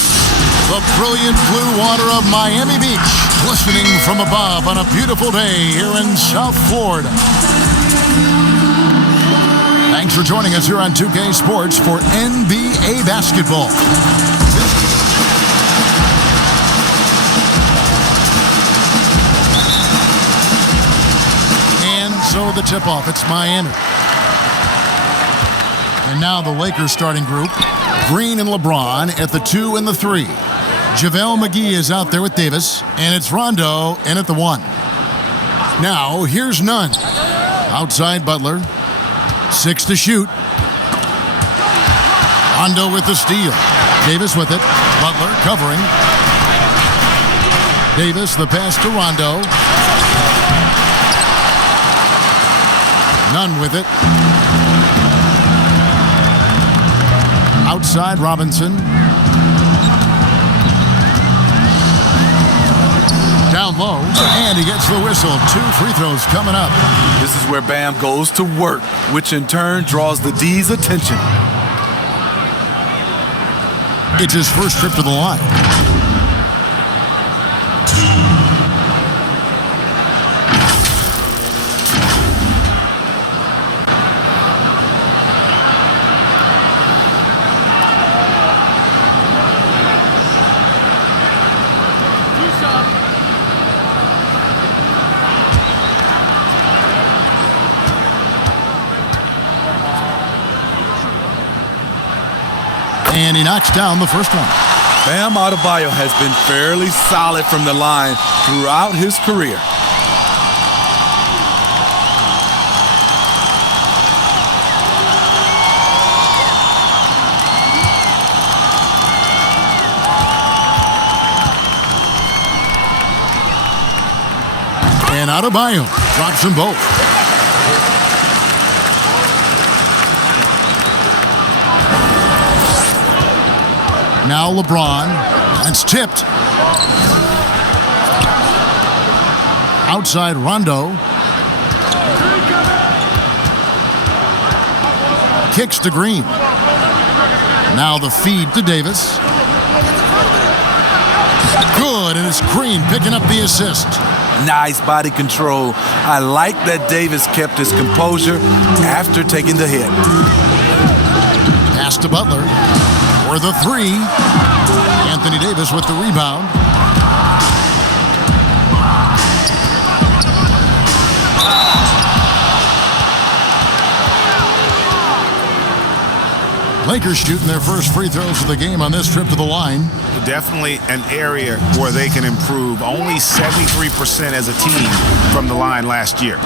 The brilliant blue water of Miami Beach, glistening from above on a beautiful day here in South Florida. Thanks for joining us here on 2K Sports for NBA basketball. And so the tip-off, it's Miami. And now the Lakers starting group. Green and LeBron at the 2 and the 3. JaVale McGee is out there with Davis, and it's Rondo in at the 1. Now, here's Nunn. Outside Butler. 6 to shoot. Rondo with the steal. Davis with it. Butler covering. Davis, the pass to Rondo. Nunn with it. Outside Robinson. Down low, and he gets the whistle. 2 free throws coming up. This is where Bam goes to work, which in turn draws the D's attention. It's his first trip to the line. And he knocks down the first one. Bam Adebayo has been fairly solid from the line throughout his career. And Adebayo drops them both. Now LeBron. That's tipped. Outside Rondo. Kicks to Green. Now the feed to Davis. Good, and it's Green picking up the assist. Nice body control. I like that Davis kept his composure after taking the hit. Pass to Butler. For the 3. Anthony Davis with the rebound. Lakers shooting their first free throws of the game on this trip to the line. Definitely an area where they can improve. Only 73% as a team from the line last year.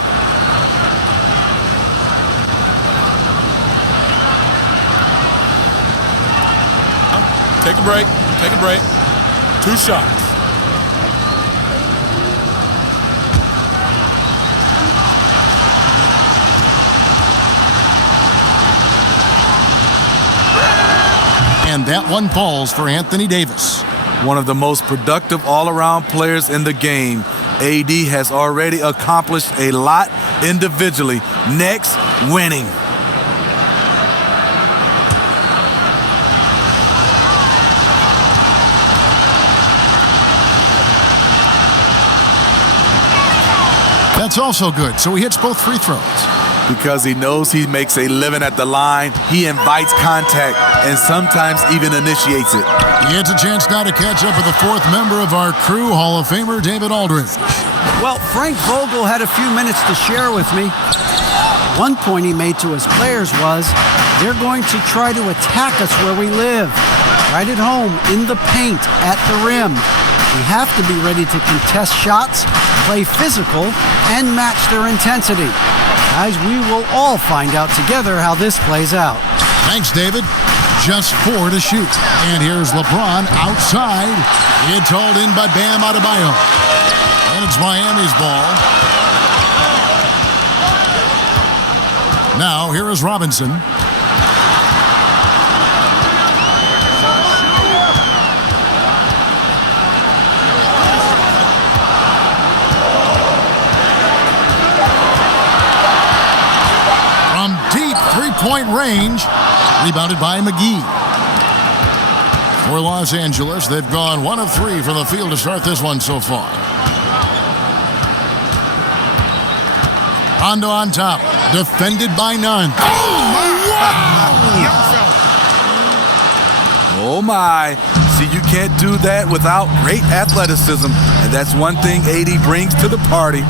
Take a break. Take a break. 2 shots. And that one falls for Anthony Davis. One of the most productive all-around players in the game. AD has already accomplished a lot individually. Next, winning. That's also good, so he hits both free throws. Because he knows he makes a living at the line, he invites contact and sometimes even initiates it. He gets a chance now to catch up with the 4th member of our crew, Hall of Famer David Aldridge. Well, Frank Vogel had a few minutes to share with me. One point he made to his players was, they're going to try to attack us where we live. Right at home, in the paint, at the rim. We have to be ready to contest shots, play physical, and match their intensity. Guys, we will all find out together how this plays out. Thanks, David. Just 4 to shoot. And here's LeBron outside. It's hauled in by Bam Adebayo. And it's Miami's ball. Now, here is Robinson. From deep three-point range, rebounded by McGee. For Los Angeles, they've gone 1 of 3 from the field to start this one so far. Rondo on top, defended by none. Oh, my. See, you can't do that without great athleticism, and that's one thing AD brings to the party.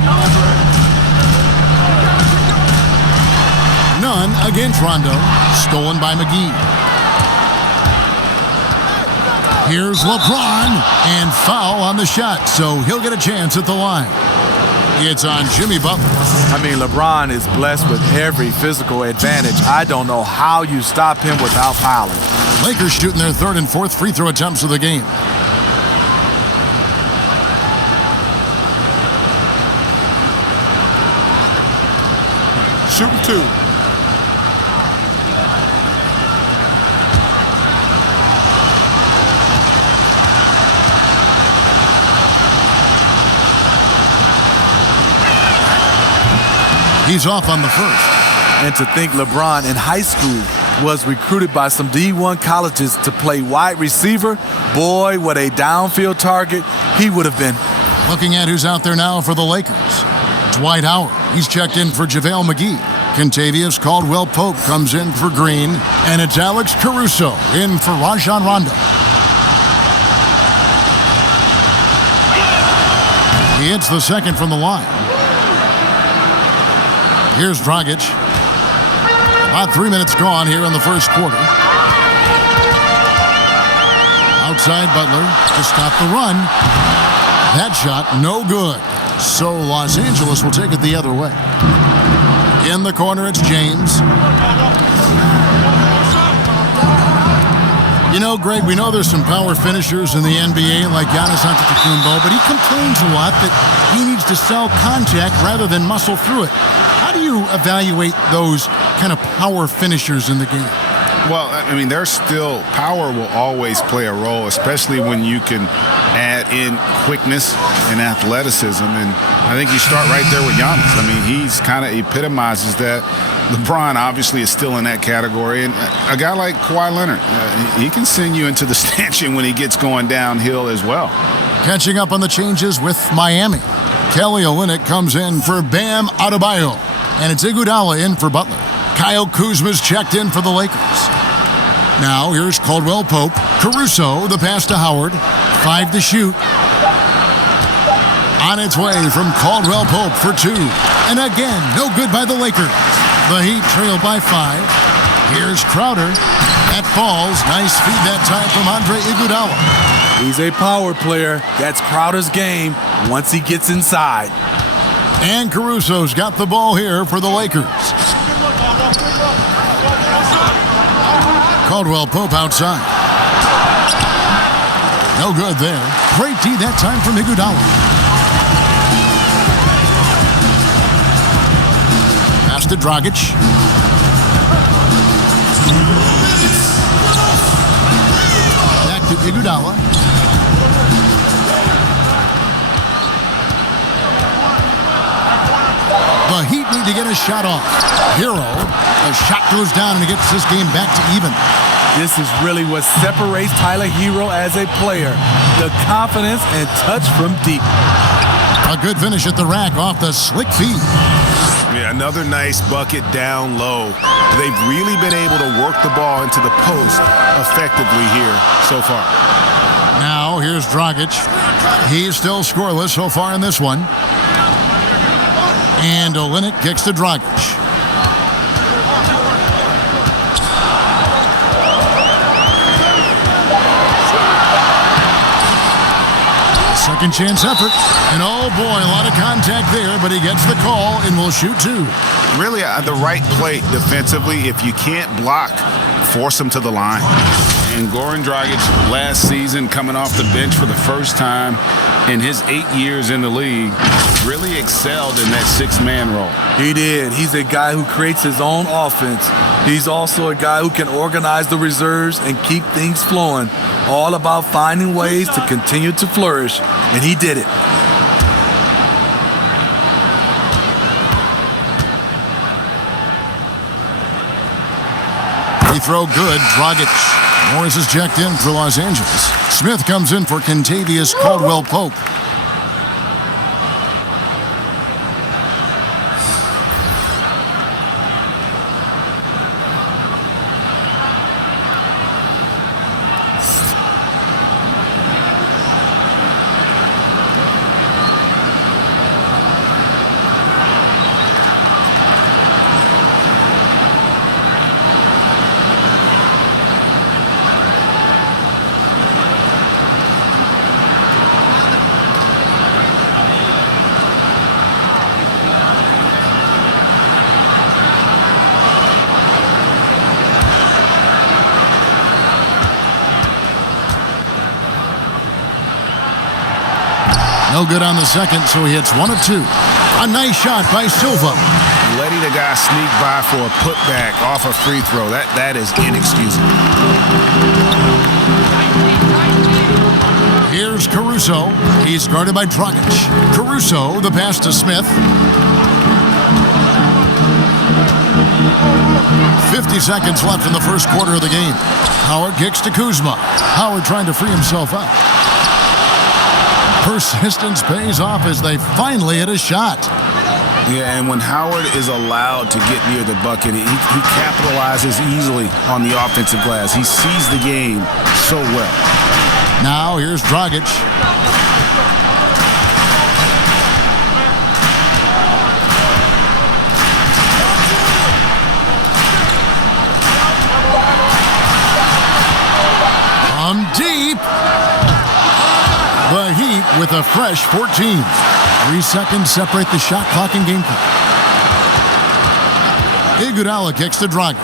None against Rondo, stolen by McGee. Here's LeBron, and foul on the shot, so he'll get a chance at the line. It's on Jimmy Butler. I mean, LeBron is blessed with every physical advantage. I don't know how you stop him without fouling. Lakers shooting their 3rd and 4th free throw attempts of the game. Shooting 2. He's off on the first. And to think LeBron in high school was recruited by some D1 colleges to play wide receiver, boy, what a downfield target he would have been. Looking at who's out there now for the Lakers. Dwight Howard, he's checked in for JaVale McGee. Kentavious Caldwell-Pope comes in for Green. And it's Alex Caruso in for Rajon Rondo. He hits the second from the line. Here's Dragic. About 3 minutes gone here in the first quarter. Outside Butler to stop the run. That shot, no good. So Los Angeles will take it the other way. In the corner, it's James. You know, Greg, we know there's some power finishers in the NBA like Giannis Antetokounmpo, but he complains a lot that he needs to sell contact rather than muscle through it. How do you evaluate those kind of power finishers in the game? Well, I mean, there's still power will always play a role, especially when you can add in quickness and athleticism. And I think you start right there with Giannis. I mean, he's kind of epitomizes that. LeBron obviously is still in that category. And a guy like Kawhi Leonard, he can send you into the stanchion when he gets going downhill as well. Catching up on the changes with Miami. Kelly Olynyk comes in for Bam Adebayo. And it's Iguodala in for Butler. Kyle Kuzma's checked in for the Lakers. Now here's Caldwell-Pope. Caruso, the pass to Howard. 5 to shoot. On its way from Caldwell-Pope for 2. And again, no good by the Lakers. The Heat trail by 5. Here's Crowder. That falls. Nice feed that time from Andre Iguodala. He's a power player. That's Crowder's game once he gets inside. And Caruso's got the ball here for the Lakers. Caldwell-Pope outside. No good there. Great D that time from Iguodala. Pass to Dragic. Back to Iguodala. The Heat need to get a shot off. Hero, a shot goes down and it gets this game back to even. This is really what separates Tyler Hero as a player. The confidence and touch from deep. A good finish at the rack off the slick feed. Yeah, another nice bucket down low. They've really been able to work the ball into the post effectively here so far. Now here's Dragic. He's still scoreless so far in this one. And Olynyk kicks to Dragic. Second chance effort. And oh boy, a lot of contact there, but he gets the call and will shoot 2. Really the right play defensively. If you can't block, force him to the line. And Goran Dragic last season coming off the bench for the first time in his 8 years in the league really excelled in that 6-man role. He did. He's a guy who creates his own offense. He's also a guy who can organize the reserves and keep things flowing. All about finding ways to continue to flourish, and he did it. Free throw good, Dragic. Morris is checked in for Los Angeles. Smith comes in for Kentavious Caldwell-Pope. No good on the second, so he hits 1 of 2. A nice shot by Silva. Letting the guy sneak by for a putback off a free throw, that is inexcusable. Here's Caruso. He's guarded by Dragic. Caruso, the pass to Smith. 50 seconds left in the first quarter of the game. Howard kicks to Kuzma. Howard trying to free himself up. Persistence pays off as they finally hit a shot. Yeah, and when Howard is allowed to get near the bucket, he capitalizes easily on the offensive glass. He sees the game so well. Now here's Dragic. From deep. The Heat with a fresh 14. 3 seconds separate the shot clock and game clock. Iguodala kicks to Dragic.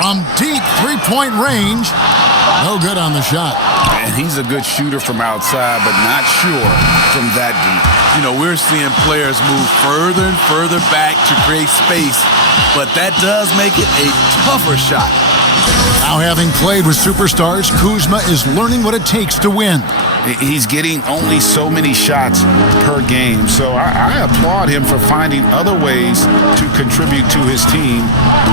From deep three-point range. No good on the shot. And he's a good shooter from outside, but not sure from that deep. You know, we're seeing players move further and further back to create space, but that does make it a tougher shot. Now, having played with superstars, Kuzma is learning what it takes to win. He's getting only so many shots per game, so I applaud him for finding other ways to contribute to his team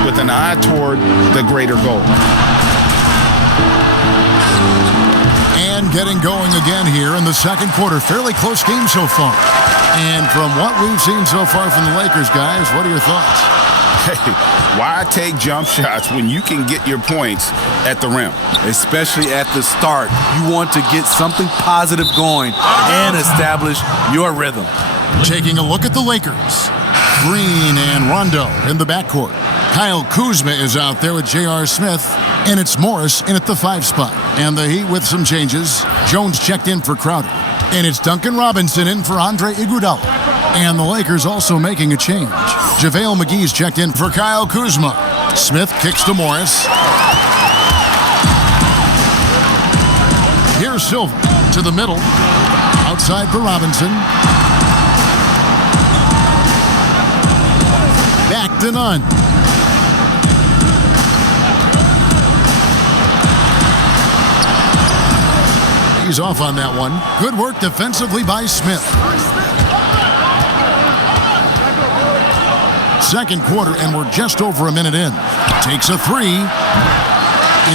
with an eye toward the greater goal. And getting going again here in the second quarter. Fairly close game so far. And from what we've seen so far from the Lakers, guys, what are your thoughts? Hey, why take jump shots when you can get your points at the rim? Especially at the start. You want to get something positive going and establish your rhythm. Taking a look at the Lakers. Green and Rondo in the backcourt. Kyle Kuzma is out there with J.R. Smith, and it's Morris in at the 5 spot. And the Heat with some changes. Jones checked in for Crowder. And it's Duncan Robinson in for Andre Iguodala. And the Lakers also making a change. JaVale McGee's checked in for Kyle Kuzma. Smith kicks to Morris. Here's Silva to the middle. Outside for Robinson. Back to none. He's off on that one. Good work defensively by Smith. Second quarter, and we're just over a minute in. Takes a 3.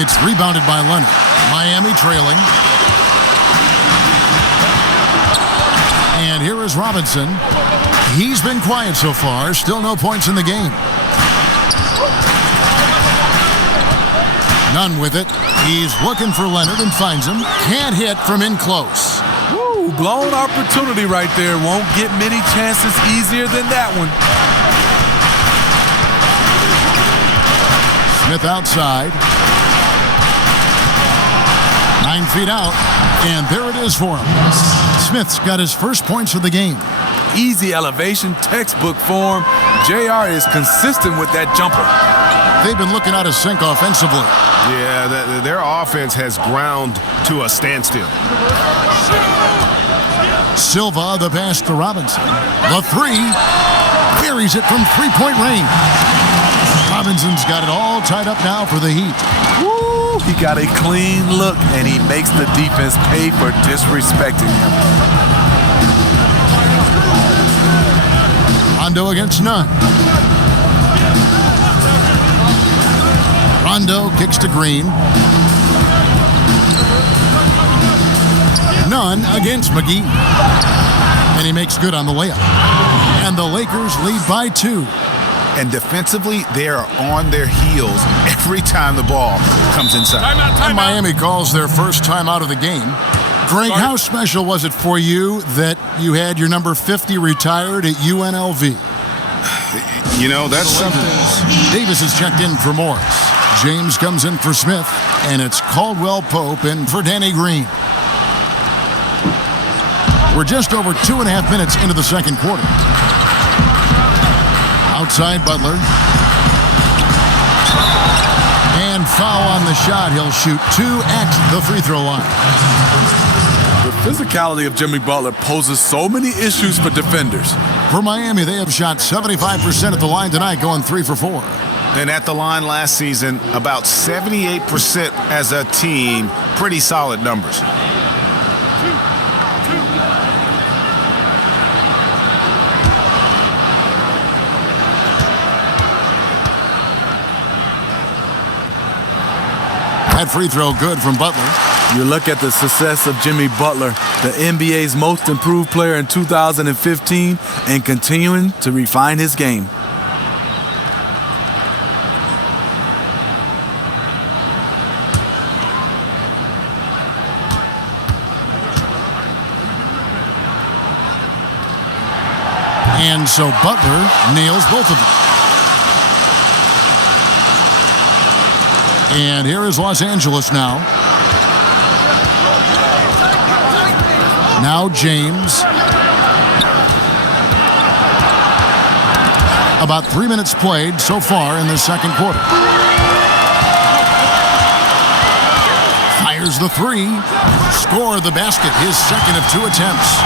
It's rebounded by Leonard. Miami trailing. And here is Robinson. He's been quiet so far. Still no points in the game. None with it. He's looking for Leonard and finds him. Can't hit from in close. Woo, blown opportunity right there. Won't get many chances easier than that one. Smith outside. 9 feet out. And there it is for him. Smith's got his first points of the game. Easy elevation, textbook form. JR is consistent with that jumper. They've been looking out of sync offensively. Yeah, their offense has ground to a standstill. Silva, the pass to Robinson. The 3. Carries it from three-point range. Robinson's got it all tied up now for the Heat. Woo, he got a clean look, and he makes the defense pay for disrespecting him. Rondo against none. Rondo kicks to Green. None against McGee. And he makes good on the layup. And the Lakers lead by 2. And defensively, they are on their heels every time the ball comes inside. And Miami calls their first time out of the game. Greg, how special was it for you that you had your number 50 retired at UNLV? You know, that's something. Davis is checked in for Morris. James comes in for Smith. And it's Caldwell Pope in for Danny Green. We're just over 2.5 minutes into the second quarter. Outside Butler. And foul on the shot. He'll shoot 2 at the free throw line. The physicality of Jimmy Butler poses so many issues for defenders. For Miami, they have shot 75% at the line tonight, going 3 for 4. And at the line last season, about 78% as a team. Pretty solid numbers. That free throw good from Butler. You look at the success of Jimmy Butler, the NBA's most improved player in 2015, and continuing to refine his game. And so Butler nails both of them. And here is Los Angeles now. Now James. About 3 minutes played so far in the second quarter. Fires the 3. Score the basket, his second of 2 attempts.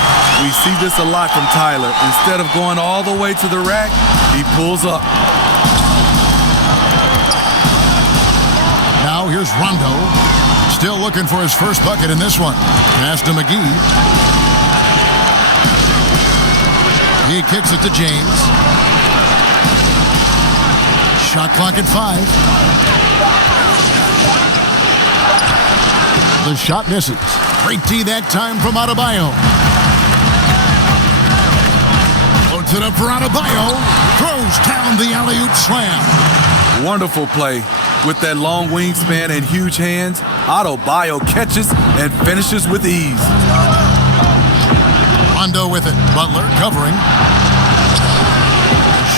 We see this a lot from Tyler. Instead of going all the way to the rack, he pulls up. Now here's Rondo. Still looking for his first bucket in this one. Pass to McGee. He kicks it to James. Shot clock at 5. The shot misses. Great D that time from Adebayo. Loads it up for Adebayo. Throws down the alley-oop slam. Wonderful play. With that long wingspan and huge hands, Adebayo catches and finishes with ease. Rondo with it. Butler covering.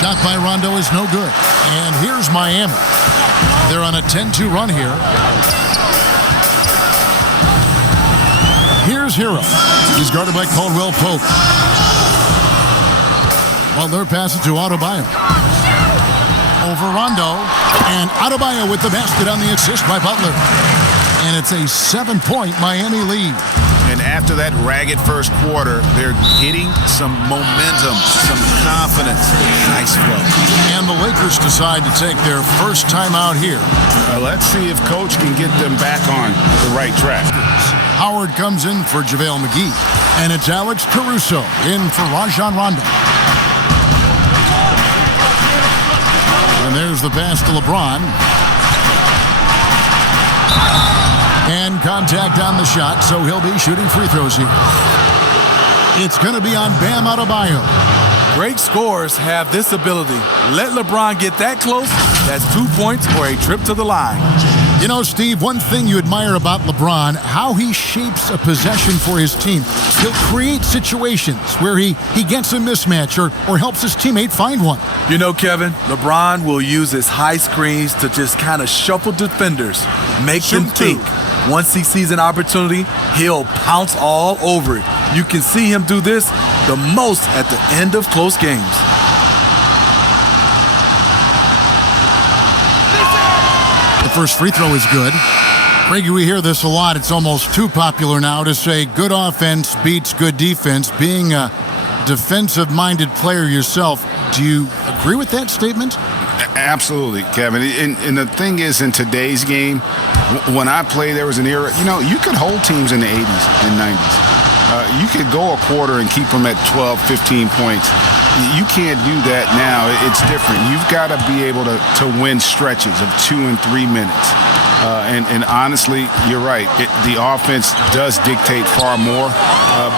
Shot by Rondo is no good. And here's Miami. They're on a 10-2 run here. Here's Hero. He's guarded by Caldwell Pope. Butler passes to Adebayo. Over Rondo. And Adebayo with the basket on the assist by Butler. And it's a 7-point Miami lead. And after that ragged first quarter, they're getting some momentum, some confidence. Nice flow. And the Lakers decide to take their first time out here. Let's see if Coach can get them back on the right track. Howard comes in for JaVale McGee. And it's Alex Caruso in for Rajon Rondo. And there's the pass to LeBron. And contact on the shot, so he'll be shooting free throws here. It's going to be on Bam Adebayo. Great scorers have this ability. Let LeBron get that close, that's 2 points or a trip to the line. You know, Steve, one thing you admire about LeBron, how he shapes a possession for his team. He'll create situations where he gets a mismatch or helps his teammate find one. You know, Kevin, LeBron will use his high screens to just kind of shuffle defenders, make them think. Once he sees an opportunity, he'll pounce all over it. You can see him do this the most at the end of close games. The first free throw is good. Greggy, we hear this a lot. It's almost too popular now to say good offense beats good defense. Being a defensive-minded player yourself, do you agree with that statement? Absolutely, Kevin. And the thing is, in today's game, when I played, there was an era, you could hold teams in the 80s and 90s. You could go a quarter and keep them at 12, 15 points. You can't do that now. It's different. You've got to be able to win stretches of 2 and 3 minutes. And honestly, you're right. The offense does dictate far more,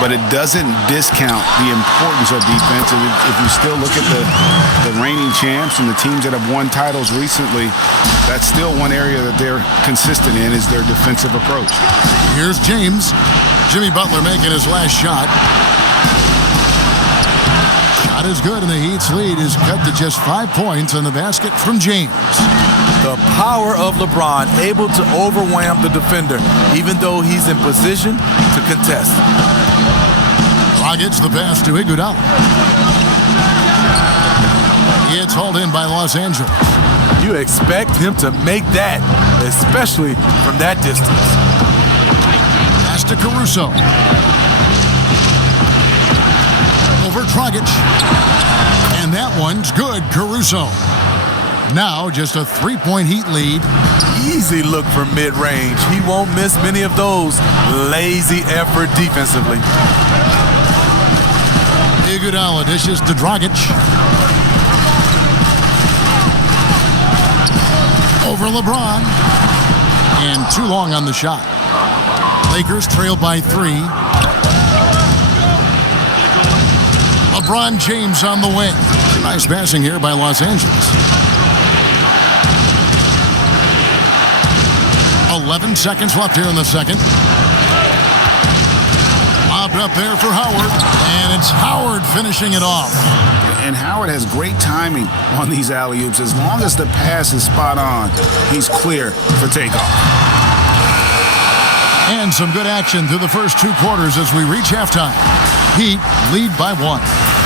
but it doesn't discount the importance of defense. And if you still look at the reigning champs and the teams that have won titles recently, that's still one area that they're consistent in is their defensive approach. Here's James. Jimmy Butler making his last shot. Shot is good, and the Heat's lead is cut to just 5 points on the basket from James. The power of LeBron, able to overwhelm the defender, even though he's in position to contest. Dragic the pass to Iguodala. It's hauled in by Los Angeles. You expect him to make that, especially from that distance. Pass to Caruso. Over Dragic. And that one's good, Caruso. Now just a 3-point Heat lead. Easy look for mid-range. He won't miss many of those. Lazy effort defensively. Iguodala dishes to Dragic. Over LeBron. And too long on the shot. Lakers trail by 3. LeBron James on the wing. Nice passing here by Los Angeles. 11 seconds left here in the second. Lobbed up there for Howard, and it's Howard finishing it off. And Howard has great timing on these alley-oops. As long as the pass is spot on, he's clear for takeoff. And some good action through the first 2 quarters as we reach halftime. Heat lead by 1.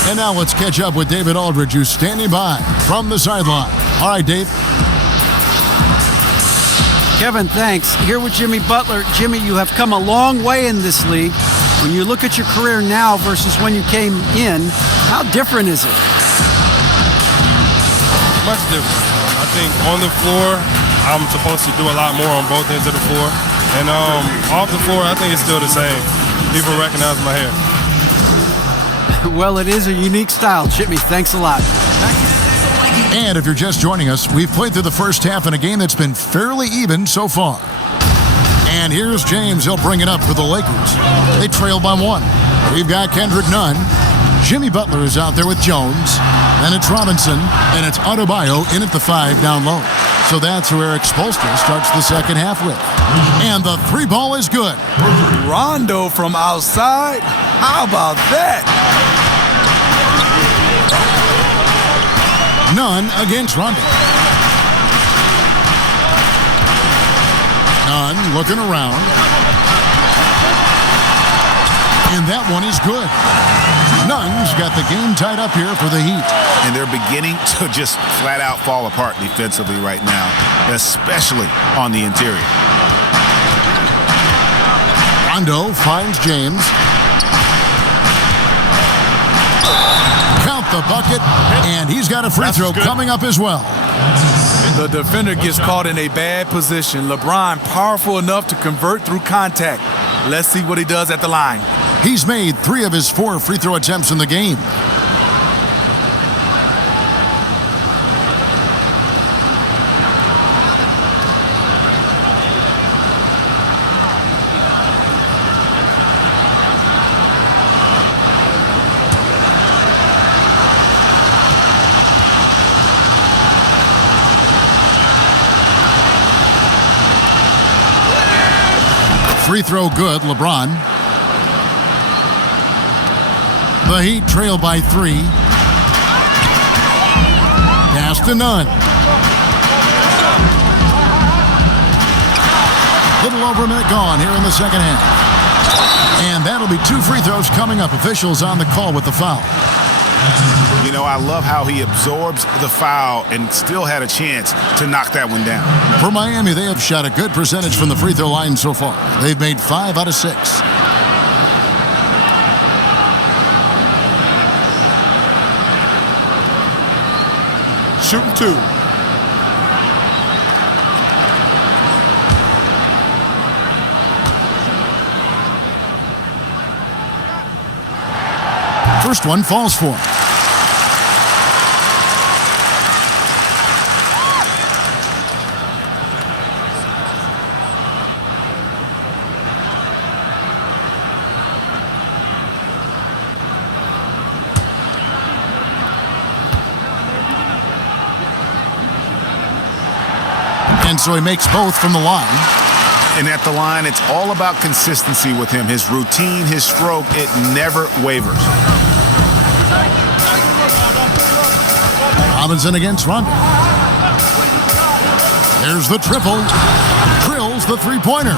And now let's catch up with David Aldridge, who's standing by from the sideline. All right, Dave. Kevin, thanks. Here with Jimmy Butler. Jimmy, you have come a long way in this league. When you look at your career now versus when you came in, how different is it? Much different. I think on the floor, I'm supposed to do a lot more on both ends of the floor. And off the floor, I think it's still the same. People recognize my hair. Well, it is a unique style, Jimmy. Thanks a lot. And if you're just joining us, we've played through the first half in a game that's been fairly even so far. And here's James. He'll bring it up for the Lakers. They trail by 1. We've got Kendrick Nunn. Jimmy Butler is out there with Jones. Then it's Robinson. And it's Adebayo in at the 5 down low. So that's who Eric Spoelstra starts the second half with. And the 3 ball is good. Rondo from outside? How about that? Nunn against Rondo. Nunn looking around. And that one is good. Nunn's got the game tied up here for the Heat. And they're beginning to just flat out fall apart defensively right now, especially on the interior. Rondo finds James. Count the bucket, and he's got a free throw coming up as well. The defender gets caught in a bad position. LeBron powerful enough to convert through contact. Let's see what he does at the line. He's made 3 of his 4 free throw attempts in the game. Free throw good, LeBron. The Heat trail by 3. Pass to Nunn. Little over a minute gone here in the second half. And that'll be 2 free throws coming up. Officials on the call with the foul. You know, I love how he absorbs the foul and still had a chance to knock that one down. For Miami, they have shot a good percentage from the free throw line so far. They've made 5 out of 6. Shooting 2. First one falls for him. so he makes both from the line. And at the line, it's all about consistency with him. His routine, his stroke, it never wavers. Robinson against Rondo. There's the triple. Drills the three-pointer.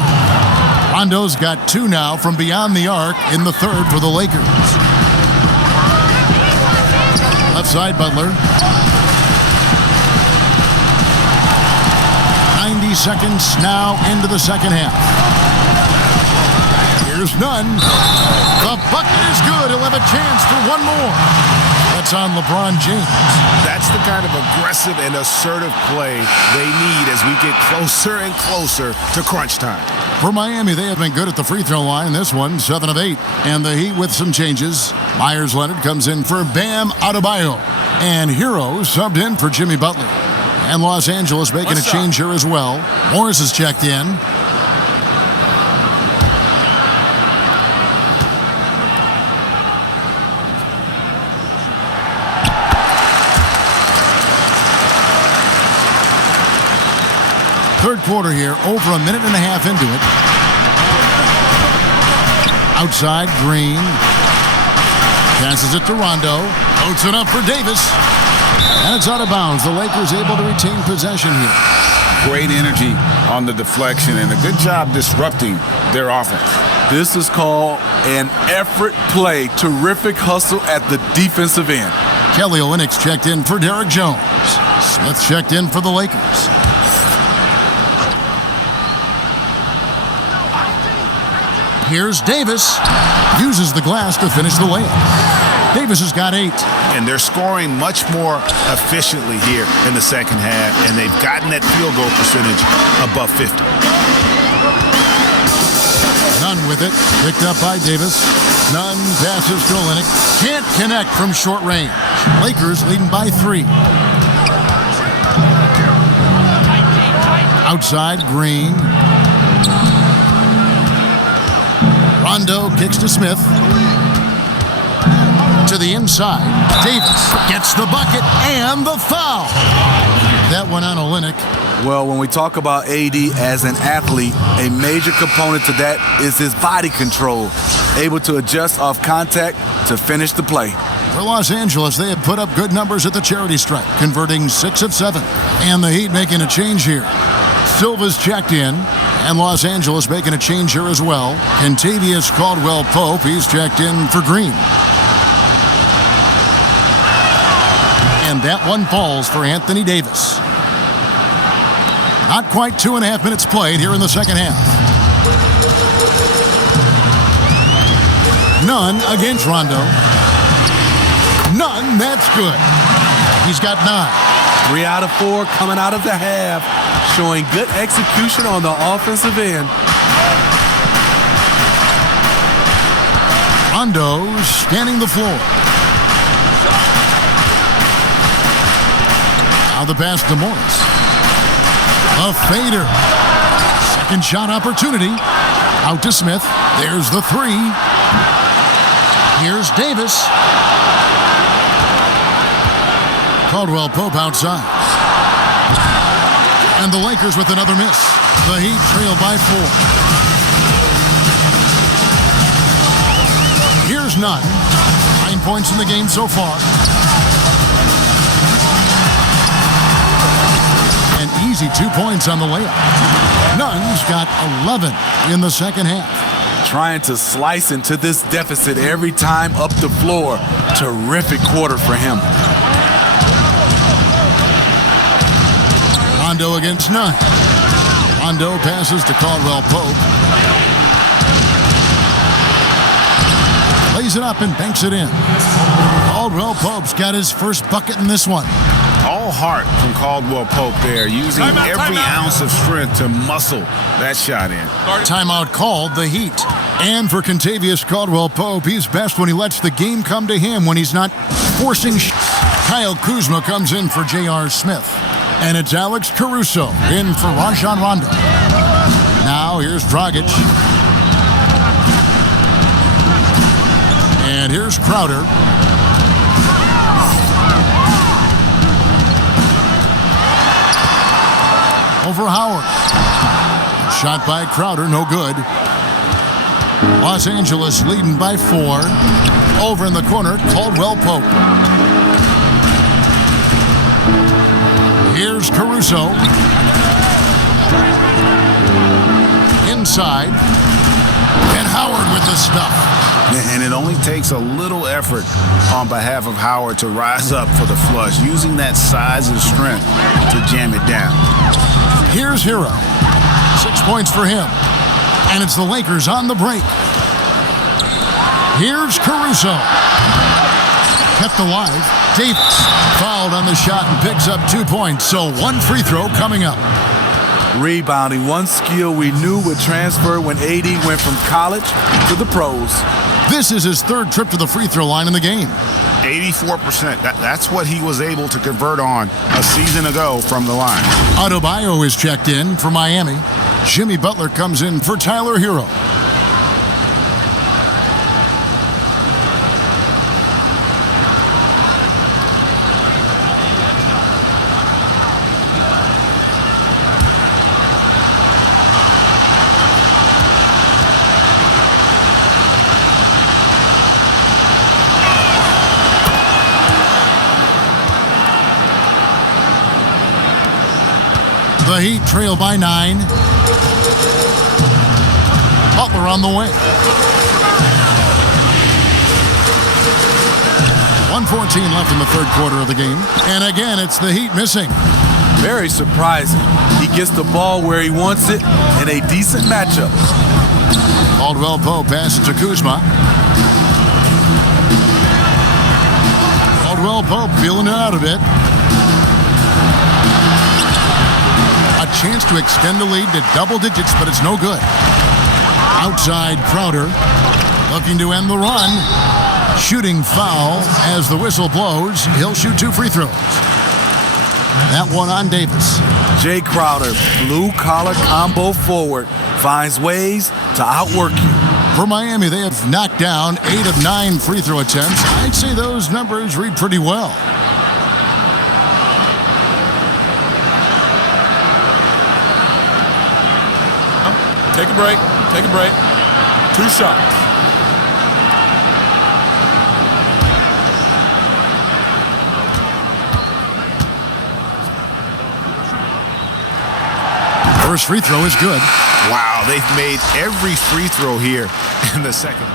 Rondo's got 2 now from beyond the arc in the third for the Lakers. Left side, Butler. 90 seconds now into the second half. Here's Nunn. The bucket is good. He'll have a chance for one more. That's on LeBron James. That's the kind of aggressive and assertive play they need as we get closer and closer to crunch time. For Miami, they have been good at the free throw line. This one, 7 of 8. And the Heat with some changes. Myers Leonard comes in for Bam Adebayo. And Hero subbed in for Jimmy Butler. And Los Angeles making a change here as well. Morris is checked in. Third quarter here, over a minute and a half into it. Outside, Green. Passes it to Rondo. Floats it up for Davis. And it's out of bounds. The Lakers able to retain possession here. Great energy on the deflection and a good job disrupting their offense. This is called an effort play. Terrific hustle at the defensive end. Kelly Olynyk's checked in for Derek Jones. Smith checked in for the Lakers. Here's Davis. Uses the glass to finish the layup. Davis has got 8. And they're scoring much more efficiently here in the second half, and they've gotten that field goal percentage above 50. Nunn with it. Picked up by Davis. Nunn passes to Olynyk. Can't connect from short range. Lakers leading by 3. Outside, Green. Rondo kicks to Smith. To the inside. Davis gets the bucket and the foul. That one on Olynyk. Well, when we talk about AD as an athlete, a major component to that is his body control. Able to adjust off contact to finish the play. For Los Angeles, they have put up good numbers at the charity stripe, converting 6 of 7. And the Heat making a change here. Silva's checked in. And Los Angeles making a change here as well. Kentavious Caldwell-Pope, he's checked in for Green. And that one falls for Anthony Davis. Not quite 2.5 minutes played here in the second half. Nunn against Rondo. Nunn, that's good. He's got 9. 3 out of 4 coming out of the half. Showing good execution on the offensive end. Rondo scanning the floor. Now the pass to Morris. A fader. Second shot opportunity. Out to Smith. There's the 3. Here's Davis. Caldwell-Pope outside. And the Lakers with another miss. The Heat trail by 4. Here's Nunn. 9 points in the game so far. An easy 2 points on the layup. Nunn's got 11 in the second half. Trying to slice into this deficit every time up the floor. Terrific quarter for him. Rondo against Nunn. Rondo passes to Caldwell-Pope. Lays it up and banks it in. Caldwell-Pope's got his first bucket in this one. All heart from Caldwell-Pope there, using every ounce of strength to muscle that shot in. Timeout called, the Heat. And for Kentavious Caldwell-Pope, he's best when he lets the game come to him, when he's not forcing shots. Kyle Kuzma comes in for J.R. Smith. And it's Alex Caruso in for Rajon Rondo. Now here's Dragic. And here's Crowder. over Howard. Shot by Crowder, no good. Los Angeles leading by 4. Over in the corner, Caldwell Pope. Here's Caruso. Inside. And Howard with the stuff. And it only takes a little effort on behalf of Howard to rise up for the flush, using that size and strength to jam it down. Here's Hero. 6 points for him. And it's the Lakers on the break. Here's Caruso. Kept alive. Davis fouled on the shot and picks up 2 points. So 1 free throw coming up. Rebounding, one skill we knew would transfer when AD went from college to the pros. This is his 3rd trip to the free throw line in the game. 84%. That's what he was able to convert on a season ago from the line. Adebayo is checked in for Miami. Jimmy Butler comes in for Tyler Hero. The Heat trail by 9. Butler on the way. 1:14 left in the 3rd quarter of the game. And again, it's the Heat missing. Very surprising. He gets the ball where he wants it in a decent matchup. Caldwell Pope passes to Kuzma. Caldwell Pope feeling it out a bit. A chance to extend the lead to double digits, but it's no good. Outside Crowder, looking to end the run. Shooting foul as the whistle blows. He'll shoot 2 free throws. That one on Davis. Jay Crowder, blue-collar combo forward, finds ways to outwork you. For Miami, they have knocked down 8 of 9 free throw attempts. I'd say those numbers read pretty well. Take a break. Take a break. 2 shots. First free throw is good. Wow, they've made every free throw here in the second.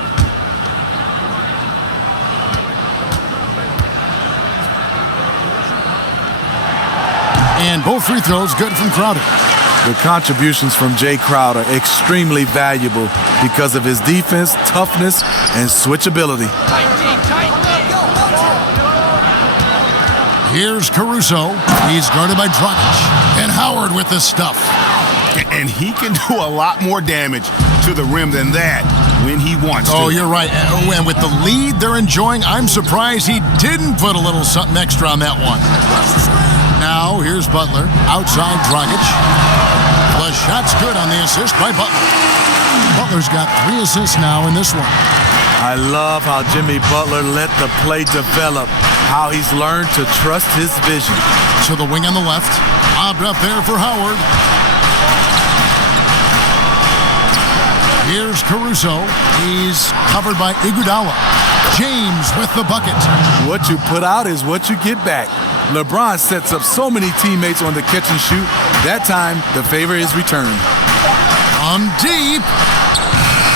And both free throws good from Crowder. The contributions from Jay Crowder extremely valuable because of his defense, toughness, and switchability. Here's Caruso. He's guarded by Dragic. And Howard with the stuff. And he can do a lot more damage to the rim than that when he wants to. Oh, you're right. And with the lead they're enjoying, I'm surprised he didn't put a little something extra on that one. Now, here's Butler. Outside Dragic. The shot's good on the assist by Butler. Butler's got 3 assists now in this one. I love how Jimmy Butler let the play develop, how he's learned to trust his vision. To the wing on the left. Lobbed up there for Howard. Here's Caruso. He's covered by Iguodala. James with the bucket. What you put out is what you get back. LeBron sets up so many teammates on the catch and shoot. That time, the favor is returned. From deep.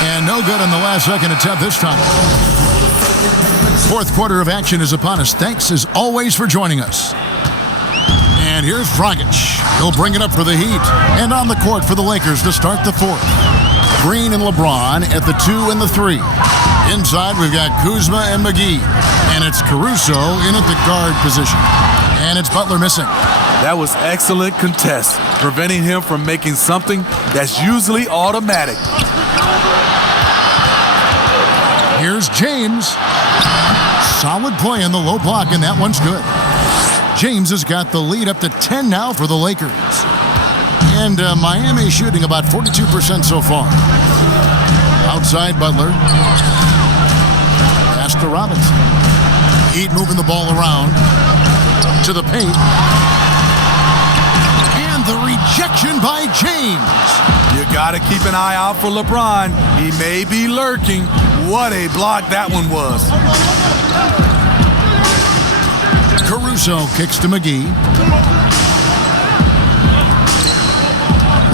And no good on the last second attempt this time. 4th quarter of action is upon us. Thanks, as always, for joining us. And here's Dragic. He'll bring it up for the Heat. And on the court for the Lakers to start the 4th. Green and LeBron at the 2 and the 3. Inside, we've got Kuzma and McGee. And it's Caruso in at the guard position. And it's Butler missing. That was excellent contest, preventing him from making something that's usually automatic. Here's James. Solid play in the low block, and that one's good. James has got the lead up to 10 now for the Lakers. And Miami shooting about 42% so far. Outside Butler. Pass to Robinson. Heat moving the ball around to the paint. And the rejection by James. You got to keep an eye out for LeBron. He may be lurking. What a block that one was. Caruso kicks to McGee.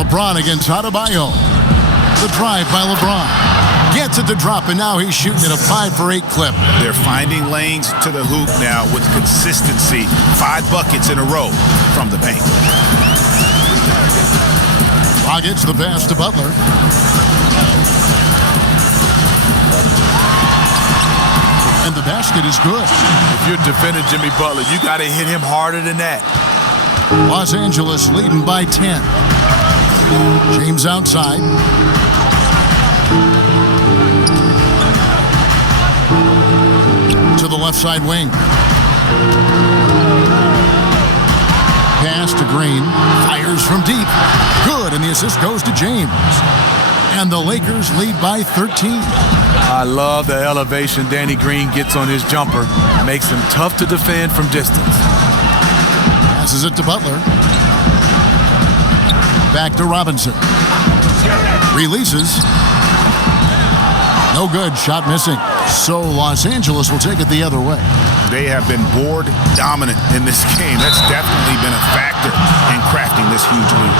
LeBron against Adebayo. The drive by LeBron. Gets it to drop, and now he's shooting at a 5-for-8 clip. They're finding lanes to the hoop now with consistency. 5 buckets in a row from the paint. Gets the pass to Butler. And the basket is good. If you're defending Jimmy Butler, you got to hit him harder than that. Los Angeles leading by 10. James outside. To the left side wing. Pass to Green. Fires from deep. Good, and the assist goes to James. And the Lakers lead by 13. I love the elevation Danny Green gets on his jumper. Makes him tough to defend from distance. Passes it to Butler. Back to Robinson. Releases. No good. Shot missing. So Los Angeles will take it the other way. They have been board dominant in this game. That's definitely been a factor in crafting this huge lead.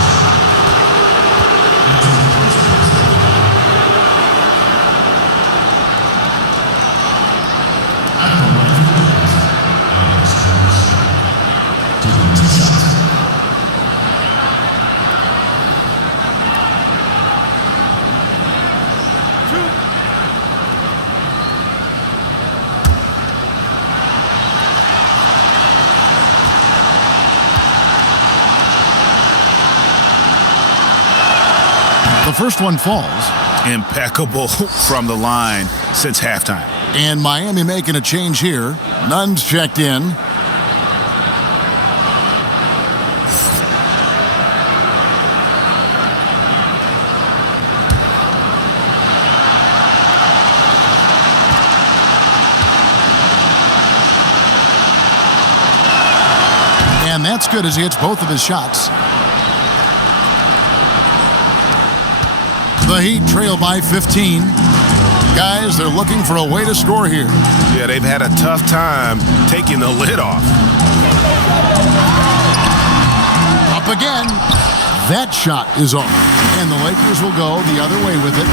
The first one falls. Impeccable from the line since halftime. And Miami making a change here. Nunn's checked in. And that's good as he hits both of his shots. The Heat trail by 15. Guys, they're looking for a way to score here. Yeah, they've had a tough time taking the lid off. Up again. That shot is off. And the Lakers will go the other way with it.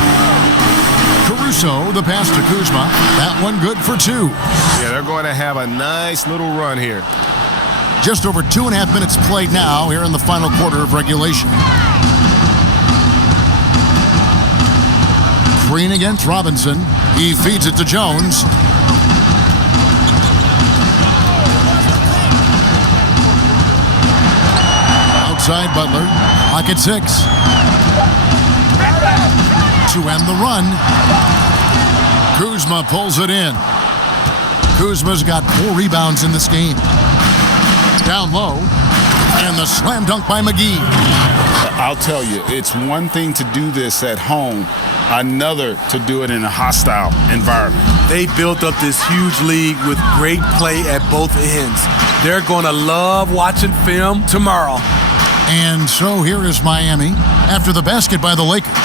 Caruso, the pass to Kuzma. That one good for 2. Yeah, they're going to have a nice little run here. Just over 2.5 minutes played now here in the final quarter of regulation. Green against Robinson. He feeds it to Jones. Outside Butler. Pocket 6. To end the run. Kuzma pulls it in. Kuzma's got 4 rebounds in this game. Down low. And the slam dunk by McGee. I'll tell you, it's one thing to do this at home, another to do it in a hostile environment. They built up this huge lead with great play at both ends. They're going to love watching film tomorrow. And so here is Miami after the basket by the Lakers.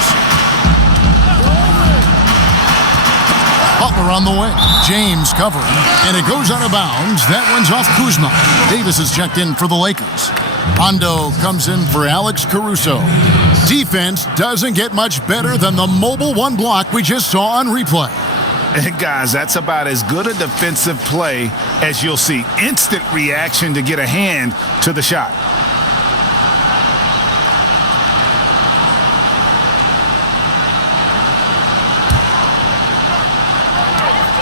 Butler on the way. James covering, and it goes out of bounds. That one's off Kuzma. Davis is checked in for the Lakers. Hondo comes in for Alex Caruso. Defense doesn't get much better than the mobile one block we just saw on replay. And guys, that's about as good a defensive play as you'll see. Instant reaction to get a hand to the shot.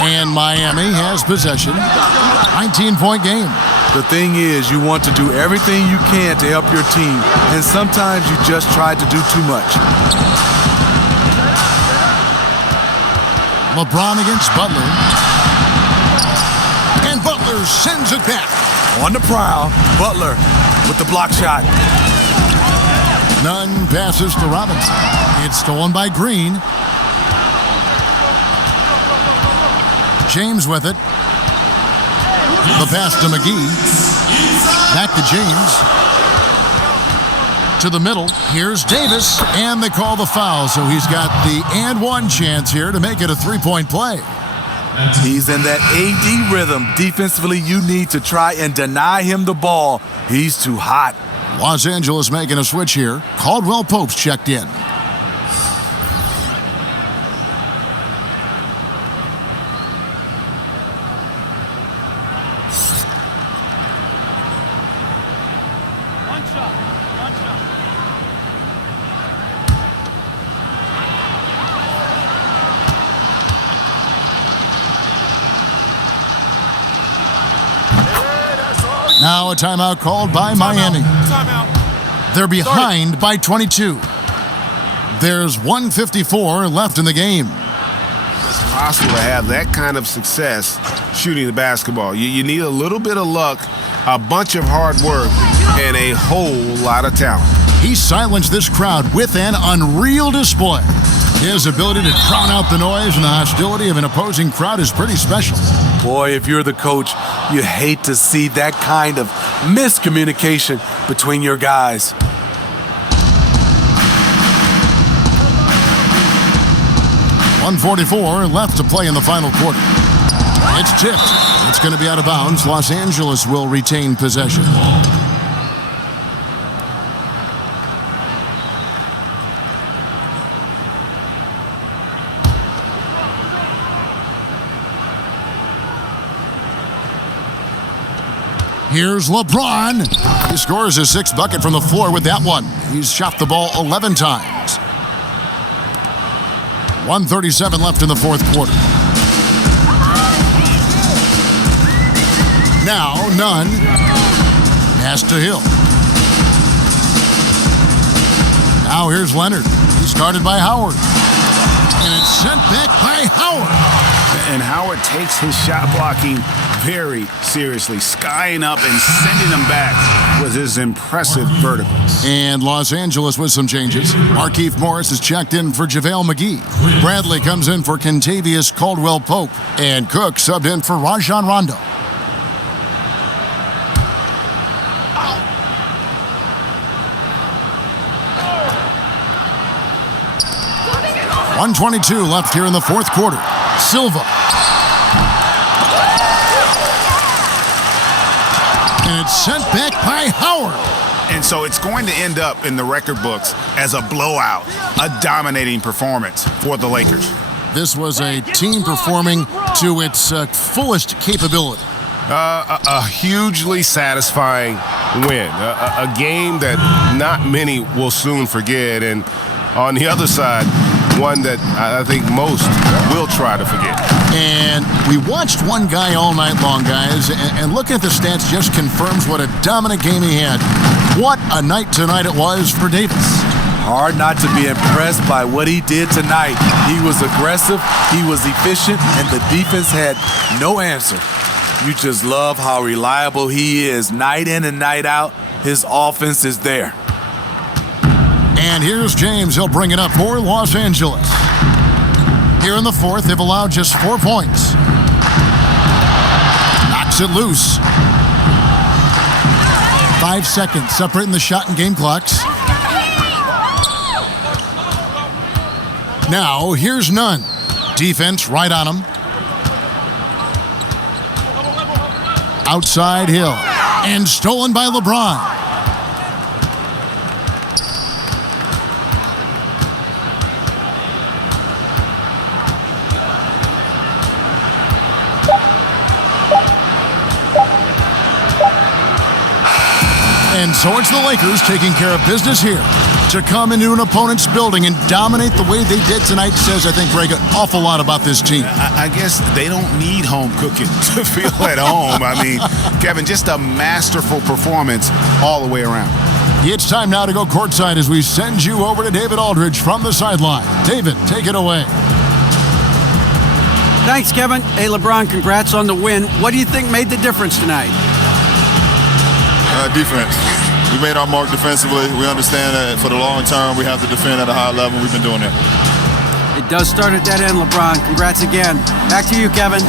And Miami has possession. 19-point game. The thing is, you want to do everything you can to help your team, and sometimes you just try to do too much. LeBron against Butler. And Butler sends it back. On the prowl, Butler with the block shot. Nunn passes to Robinson. It's stolen by Green. James with it. The pass to McGee. Back to James. To the middle, here's Davis, and they call the foul, so he's got the and one chance here to make it a three-point play. He's in that AD rhythm. Defensively, you need to try and deny him the ball. He's too hot. Los Angeles making a switch here. Caldwell Pope's checked in. Now a timeout called by Miami. Timeout. They're behind by 22. There's 1:54 left in the game. It's possible to have that kind of success shooting the basketball. You need a little bit of luck, a bunch of hard work, and a whole lot of talent. He silenced this crowd with an unreal display. His ability to drown out the noise and the hostility of an opposing crowd is pretty special. Boy, if you're the coach, you hate to see that kind of miscommunication between your guys. .144 left to play in the final quarter. It's tipped. It's going to be out of bounds. Los Angeles will retain possession. Here's LeBron. He scores his sixth bucket from the floor with that one. He's shot the ball 11 times. 1:37 left in the fourth quarter. Now, Nunn. Pass to Hill. Now here's Leonard. He's guarded by Howard. And it's sent back by Howard. And Howard takes his shot blocking very seriously, skying up and sending them back with his impressive vertical. And Los Angeles with some changes. Markieff Morris is checked in for JaVale McGee. Bradley comes in for Kentavious Caldwell-Pope. And Cook subbed in for Rajon Rondo. .122 left here in the fourth quarter. Silva. And it's sent back by Howard. And so it's going to end up in the record books as a blowout, a dominating performance for the Lakers. This was a team performing to its fullest capability. A hugely satisfying win. A game that not many will soon forget. And on the other side, one that I think most will try to forget. And we watched one guy all night long, guys, and looking at the stats just confirms what a dominant game he had. What a night tonight it was for Davis. Hard not to be impressed by what he did tonight. He was aggressive, he was efficient, and the defense had no answer. You just love how reliable he is. Night in and night out, his offense is there. And here's James. He'll bring it up for Los Angeles. Here in the fourth, they've allowed just 4 points. Knocks it loose. 5 seconds separating the shot and game clocks. Now, here's Nunn. Defense right on him. Outside Hill. And stolen by LeBron. And so it's the Lakers taking care of business here. To come into an opponent's building and dominate the way they did tonight says, I think, Greg, an awful lot about this team. I guess they don't need home cooking to feel at home. I mean, Kevin, just a masterful performance all the way around. It's time now to go courtside as we send you over to David Aldridge from the sideline. David, take it away. Thanks, Kevin. Hey, LeBron, congrats on the win. What do you think made the difference tonight? Defense. We made our mark defensively. We understand that for the long term, we have to defend at a high level. We've been doing that. It does start at that end, LeBron. Congrats again. Back to you, Kevin.